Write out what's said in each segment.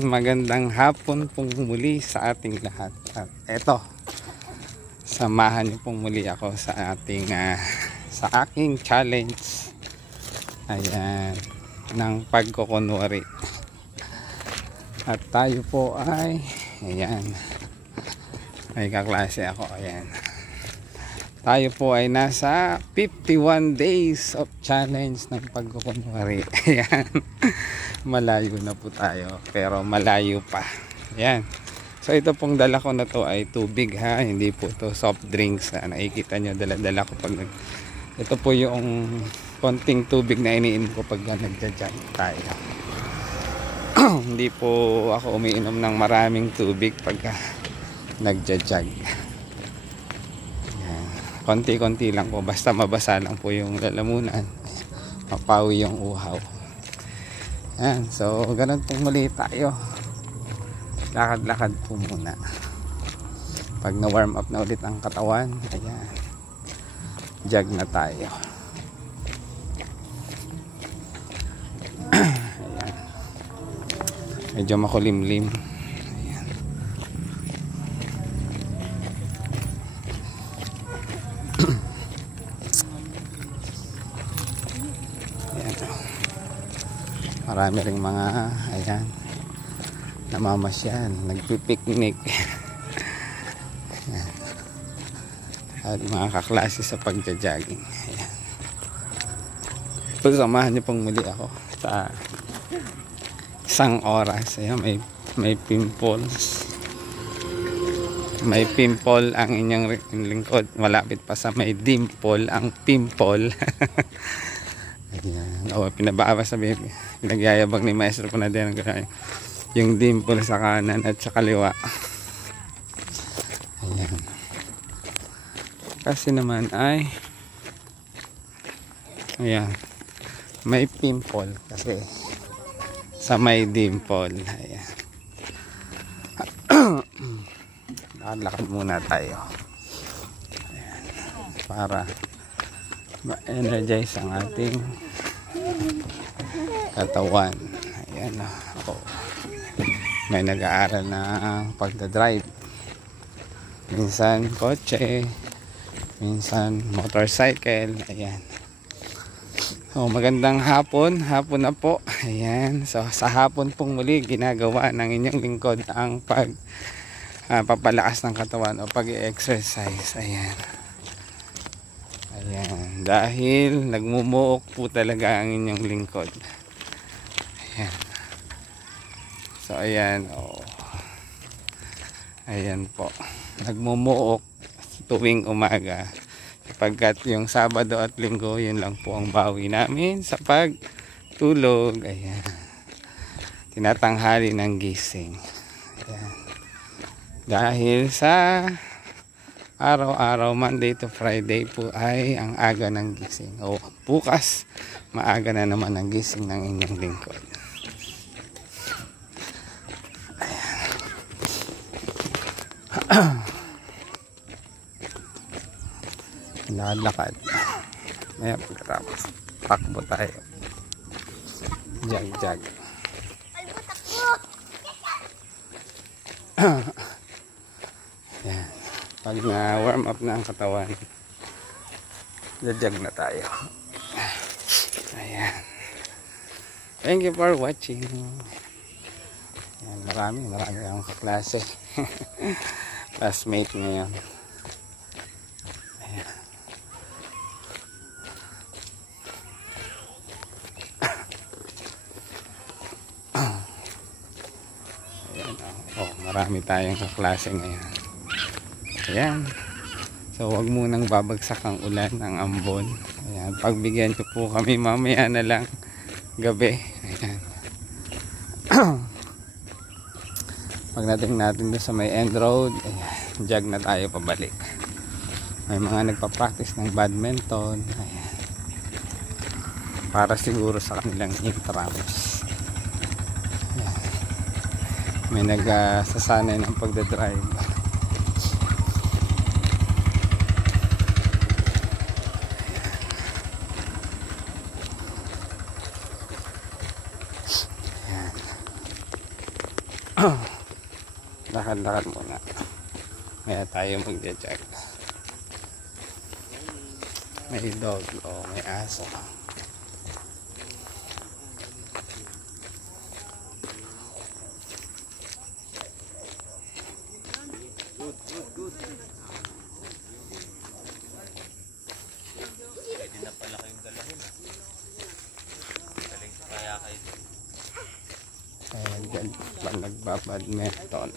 Magandang hapon pong muli sa ating lahat. At eto, samahan niyo pong muli ako sa ating sa aking challenge. Ayan, ng pagkukunwari. At tayo po ay ayan, may kaklase ako. Ayan, tayo po ay nasa 51 days of challenge ng pagkukunwari. Ayan, malayo na po tayo, pero malayo pa. Ayan, so ito pong dala ko na to ay tubig ha, hindi po to soft drinks. Nakikita nyo, dala-dala ko pag ito po yung konting tubig na iniinom ko pag nagja-jog tayo. Hindi po ako umiinom ng maraming tubig pag nagja-jog. Konti-konti lang po, basta mabasa lang po yung lalamunan, mapawi yung uhaw. Yan, so ganun pong muli tayo, lakad-lakad po muna. Pag na-warm up na ulit ang katawan, ayan, jog na tayo. Ayan, medyo makulimlim. Marami ring mga ayan, namamasyal, nagpipiknik. At mga kaklase sa pagja-jogging. Ayan, samahan niyo pong muli ako sa isang oras. Ayan, may pimples, may pimple ang inyong lingkod, malapit pa sa may dimple ang pimple. Ayan, pinababa sa baby, pinagyayabag ni maestro ko na din yung dimple sa kanan at sa kaliwa. Ayan, kasi naman ay ayan, may pimple kasi sa may dimple. Ayan, lakad muna tayo. Ayan, para ma-energize ang ating katawan. Ayan, ako may nag-aaral na pagdadrive, minsan kotse, minsan motorcycle. Ayan, so magandang hapon na po. Ayan, so sa hapon pong muli ginagawa ng inyong lingkod ang papalakas ng katawan o pag-exercise. Ayan, ayan, dahil nagmumuok po talaga ang inyong lingkod. Ayan, so ayan, oh, ayan po, nagmumuok tuwing umaga sapagkat yung Sabado at Linggo yun lang po ang bawi namin sa pagtulog. Ayan, tinatanghali ng gising. Ayan, dahil sa araw-araw, Monday to Friday po ay ang aga ng gising. O bukas, maaga na naman ang gising ng inyong lingkod. Lalakad. Maya pagkatapos, takbo tayo. Jag-jag. Ayan, pag na-warm up na ang katawan, jajag na tayo. Ayan, thank you for watching. Ayan, marami akong kaklase. Classmate ngayon. Ayan, ayan, oh, marami tayong kaklase ngayon. Ayan, so wag munang babagsak ang ulan, ang ambon. Ayan, pagbigyan ko po kami mamaya na lang gabi. Ayan. Pagdating natin doon sa may end road, ayan, jog na tayo pabalik. May mga nagpa-practice ng badminton. Ayan, para siguro sa kanilang intramus. Ayan, may nagsasanay ng pagdadrive. lakad-lakad muna. Kaya tayo magja-check. May dog o may aso. Good. Pwede na pala kayong dalawin. Galing kaya kayo. Ayan, dyan pa nagbabadminton.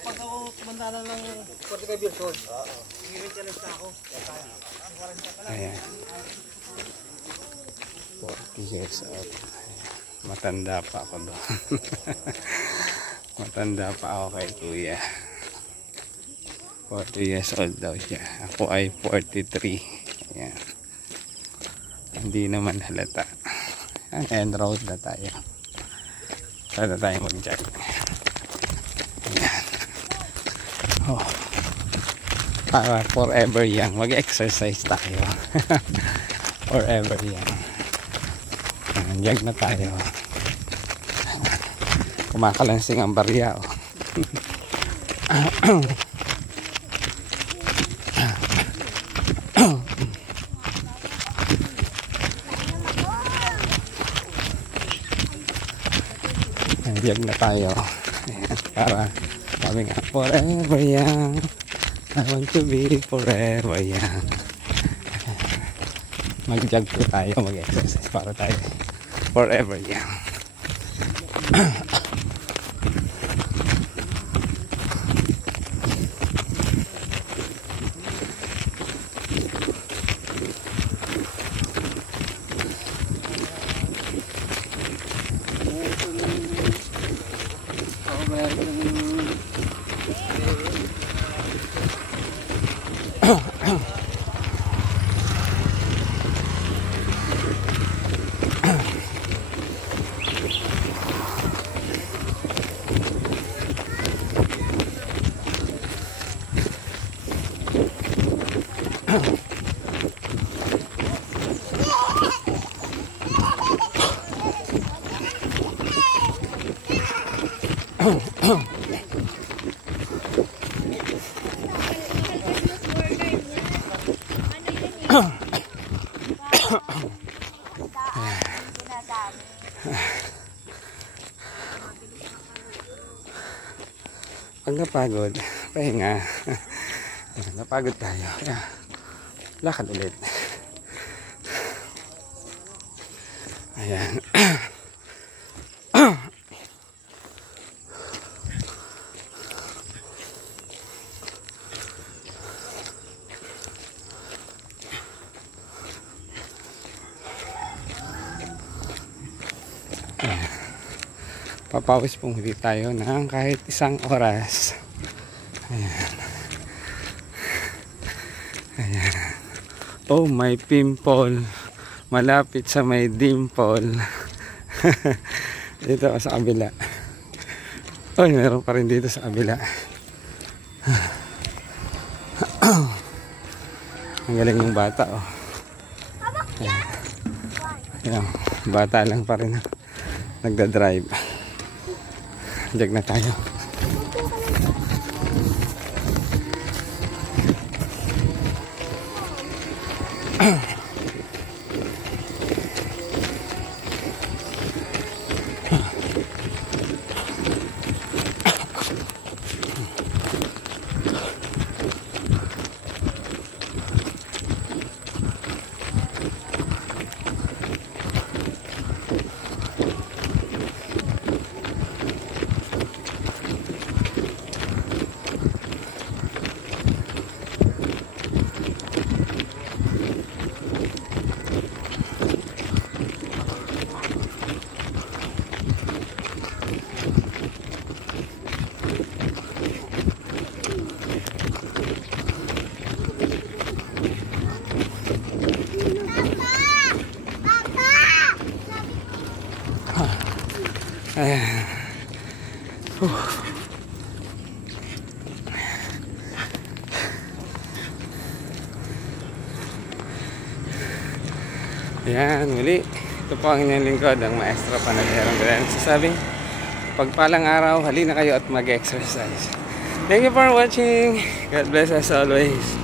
Pag ako kumanda na ng 45 years old, ngirit ka lang sa ako. Ayan. 40 years old. Matanda pa ako doon. Matanda pa ako kay kuya. 40 years old daw siya. Ako ay 43. Ayan. Hindi naman halata. End road na tayo. Sana tayo mag-check. Ayan. Oh. Para forever young. Mag-exercise tayo. Forever young. Nandiyan na tayo. Kumakalansing ang barya. Oh. Nandiyan na tayo. Ayan, para sabi nga, forever young. I want to be forever young. Mag-jog po tayo, mag-exercise para tayo forever young. Pag napagod, pahinga. Napagod tayo. Lakad ulit. Ayan. Papawis pong hindi tayo ng kahit isang oras. Ayan. Ayan. Oh, may pimple. Malapit sa may dimple. Dito sa kabila. Oh, meron pa rin dito sa kabila. Ang galing ng bata, oh. Ayan. Ayan. Bata lang pa rin nagda-drive. Jag na tayo. Ayan. Yan, muli. Ito po ang inyong lingkod, ang Maestro Panaderong Glenn. Sasabing, pagpalang araw, halina kayo at mag-exercise. Thank you for watching. God bless us always.